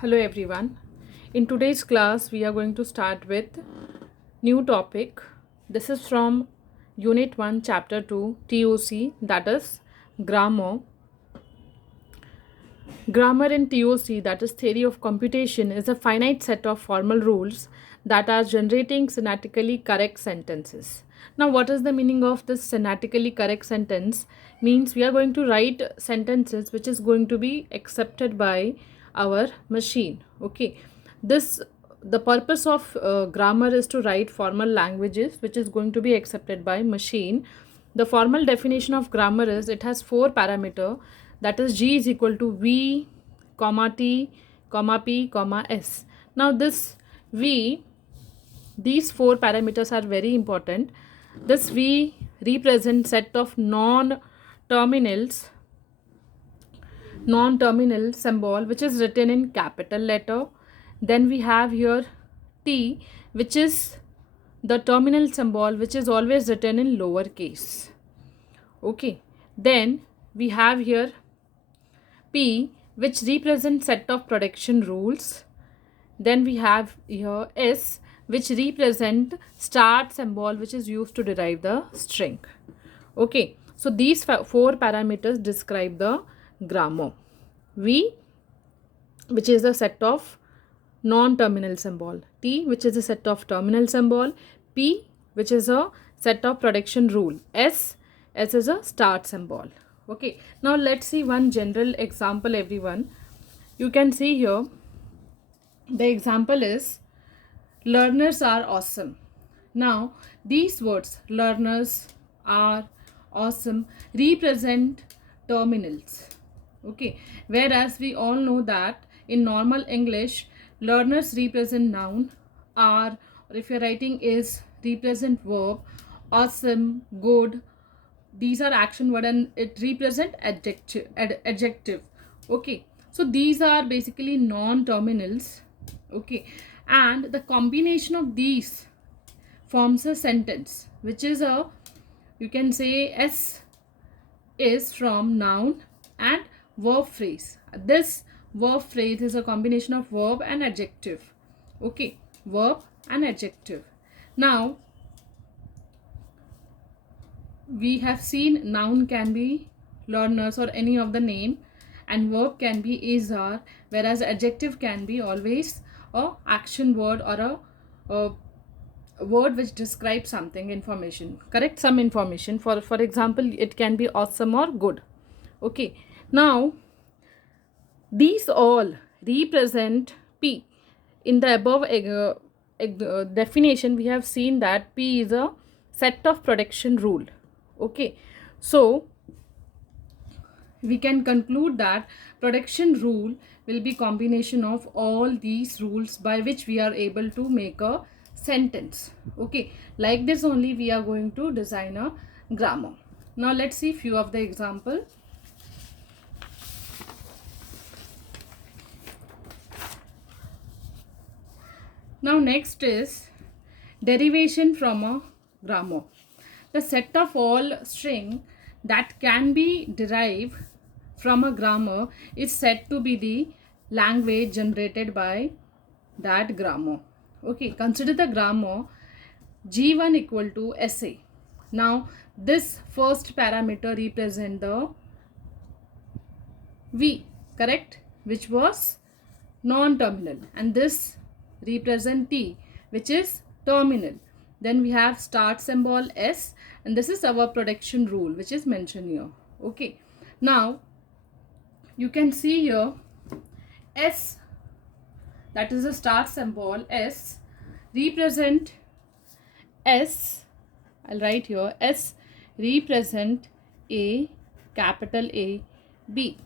Hello everyone. In today's class we are going to start with new topic. This is from Unit 1 Chapter 2 TOC, that is grammar. Grammar in TOC, that is theory of computation, is a finite set of formal rules that are generating semantically correct sentences. Now what is the meaning of this semantically correct sentence? Means we are going to write sentences which is going to be accepted by our machine. Okay, this the purpose of grammar is to write formal languages which is going to be accepted by machine. The formal definition of grammar is it has four parameter, that is g is equal to v comma t comma p comma s. Now this v, these four parameters are very important. This v represents set of non-terminal symbol which is written in capital letter. Then we have here t, which is the terminal symbol which is always written in lower case. Okay, then we have here p, which represents set of production rules. Then we have here s, which represent start symbol which is used to derive the string. Okay, so these four parameters describe the grammar. V, which is a set of non-terminal symbol. T, which is a set of terminal symbol. P, which is a set of production rule. S is a start symbol. Okay, now let's see one general example everyone. You can see here the example is learners are awesome. Now these words learners are awesome represent terminals. Okay, whereas we all know that in normal English learners represent noun, are, or if you're writing is, represent verb, awesome, good, these are action word, and it represent adjective. Okay, so these are basically non-terminals. Okay, and the combination of these forms a sentence which is a, you can say s is from noun and verb phrase. This verb phrase is a combination of verb and adjective. Okay, verb and adjective. Now we have seen noun can be learners or any of the name, and verb can be is, are, whereas adjective can be always a action word or a word which describes something, information, correct, some information. For example, it can be awesome or good. Okay, now these all represent p. In the above definition we have seen that p is a set of production rule. Okay, so we can conclude that production rule will be combination of all these rules by which we are able to make a sentence. Okay, like this only we are going to design a grammar. Now let's see few of the example. Now next is derivation from a grammar. The set of all string that can be derived from a grammar is said to be the language generated by that grammar. Okay, consider the grammar G1 equal to SA. Now this first parameter represent the V, correct, which was non-terminal, and this represent T, which is terminal. Then we have start symbol S, and this is our production rule which is mentioned here. Okay, now you can see here S, that is a start symbol S, represent S, I'll write here S represent A, capital A, B.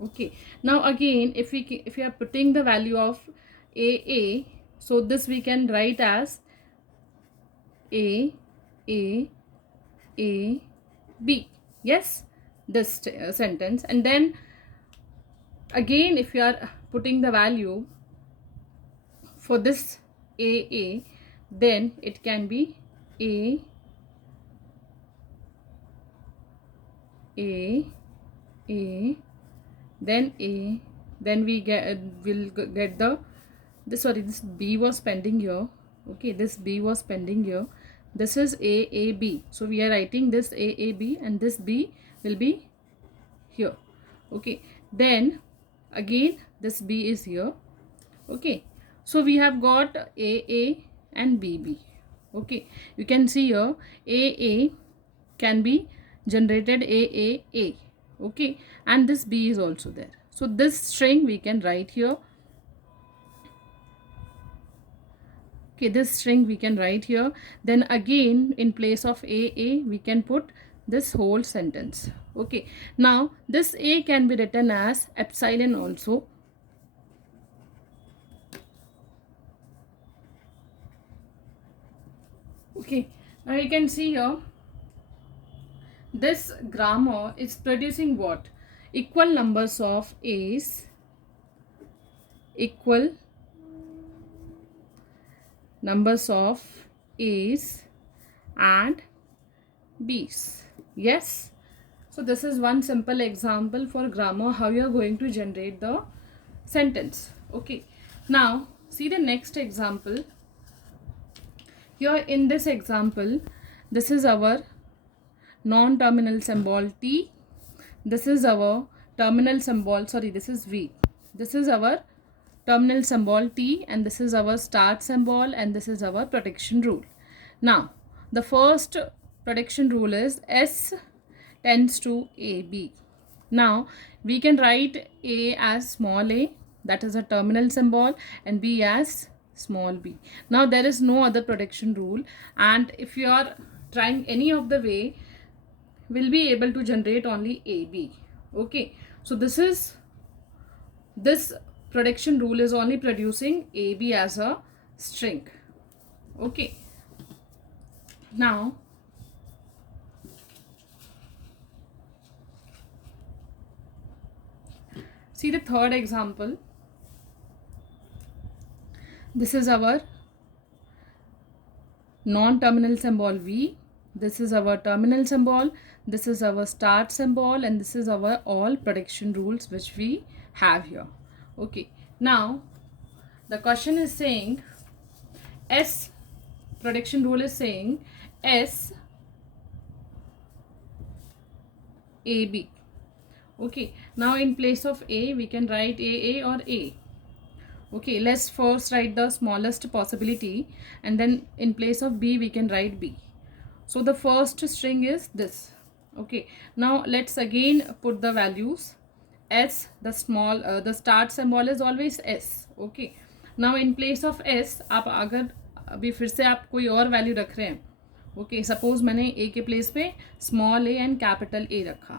Okay, now again if we are putting the value of A, so this we can write as A, A, A, B. Yes, this sentence. And then again if you are putting the value for this A, then it can be A, then A, then we will get the this B was pending here. Okay, this B was pending here. This is AAB. So we are writing this AAB and this B will be here. Okay, then again this B is here. Okay, so we have got AA and BB. Okay, you can see here AA can be generated AAA. Okay, and this B is also there. So this string we can write here. Okay, this string we can write here. Then again in place of AA we can put this whole sentence. Okay, now this A can be written as epsilon also. Okay, now you can see here this grammar is producing what? Equal numbers of A's, equal numbers of A's and B's. Yes. So this is one simple example for grammar how you are going to generate the sentence. Okay. Now see the next example. Here in this example, this is our non-terminal symbol T. This is our terminal symbol, sorry, this is V. This is our terminal symbol T and this is our start symbol and this is our protection rule. Now, the first protection rule is S tends to AB. Now, we can write A as small a, that is a terminal symbol, and B as small b. Now, there is no other protection rule, and if you are trying any of the way, will be able to generate only AB. Okay, so this protection rule is only producing AB as a string. Okay, now see the third example. This is our non-terminal symbol V. This is our terminal symbol, this is our start symbol, and this is our all protection rules which we have here. Okay, now the question is saying S protection rule is saying S AB. Okay, now in place of A we can write AA or A. Okay, let's first write the smallest possibility and then in place of B we can write B. So the first string is this. Okay, now let's again put the values. S, the start symbol is always S. Okay, now in place of S आप अगर अभी फिर से आप कोई और value रख रहे हैं. ओके, सपोज मैंने A के प्लेस पे small A and capital A रखा.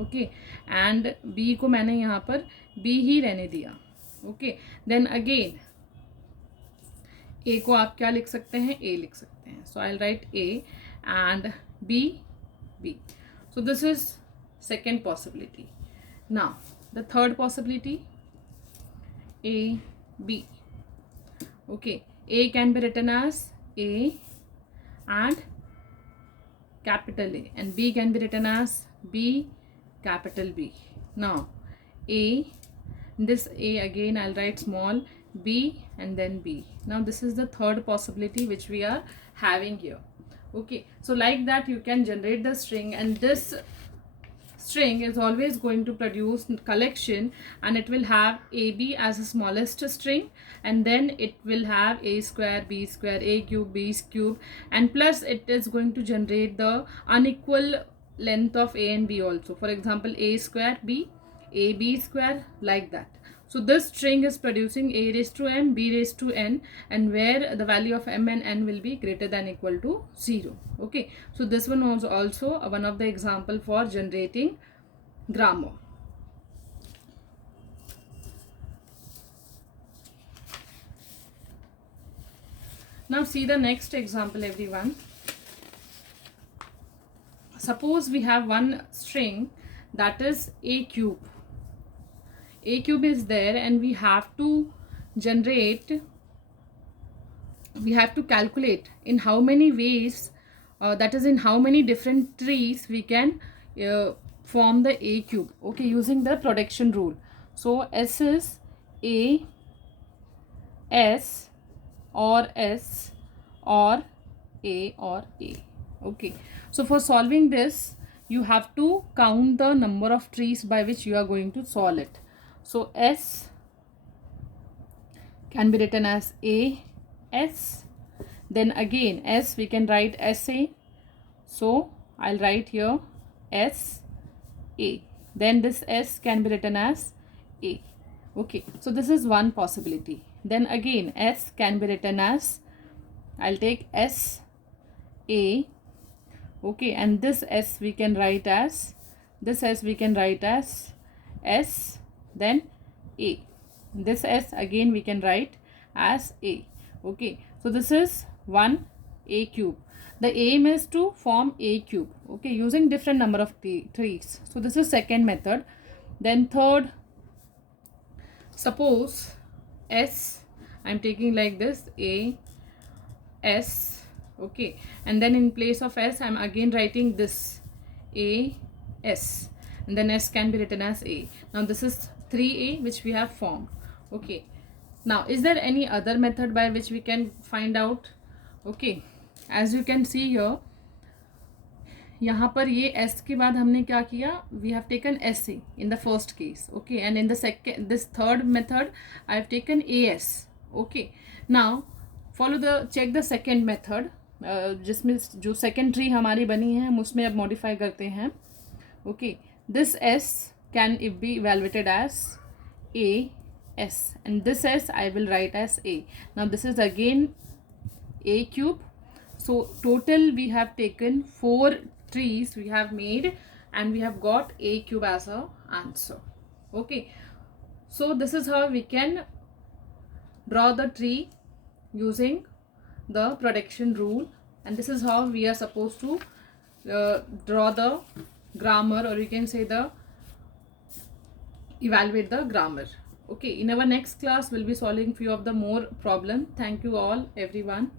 ओके, एंड B को मैंने यहाँ पर B ही रहने दिया. ओके, देन अगेन A को आप क्या लिख सकते हैं? A लिख सकते हैं. So I will write A and B, B. So this is second possibility. Now the third possibility, A, B. Okay, A can be written as A and capital A and B can be written as B, capital B. Now A, this A again I'll write small b and then B. Now this is the third possibility which we are having here. Okay, so like that you can generate the string, and this string is always going to produce collection, and it will have AB as the smallest string, and then it will have A square, B square, A cube, B cube, and plus it is going to generate the unequal length of A and B also. For example, A square B, AB square, like that. So this string is producing A raised to n, B raised to n, and where the value of m and n will be greater than equal to 0. Okay, so this one was also one of the example for generating grammar. Now see the next example, everyone. Suppose we have one string that is A cube. A cube is there, and we have to generate, we have to calculate in how many ways, that is in how many different trees we can form the A cube. Okay, using the protection rule. So S is A, S, or S, or A, or A. Okay, so for solving this, you have to count the number of trees by which you are going to solve it. So S can be written as A, S. Then again S we can write SA. So I'll write here S, A. Then this S can be written as A. Okay, so this is one possibility. Then again S can be written as, I'll take S, A. Okay, and this S we can write as, this S we can write as S, then A. This S again we can write as A. Okay, so this is one A cube. The aim is to form A cube, okay, using different number of trees. So this is second method. Then third, suppose S, I'm taking like this, A, S, okay, and then in place of S I'm again writing this A, S, and then S can be written as A. Now this is 3A which we have formed. Okay, now is there any other method by which we can find out? Okay, as you can see here, यहाँ पर ये S के बाद हमने क्या किया, we have taken SA in the first case, okay, and in the second, this third method I have taken AS. Okay, now follow the, check the second method, जिसमें जो second tree हमारी बनी है हम उसमें अब modify करते हैं. Okay, this S can be evaluated as A, S, and this S I will write as A. Now this is again A cube. So total we have taken 4 trees we have made, and we have got A cube as a answer. Okay, so this is how we can draw the tree using the protection rule, and this is how we are supposed to draw the grammar, or you can say the evaluate the grammar. Okay, in our next class we'll be solving few of the more problem. Thank you all everyone.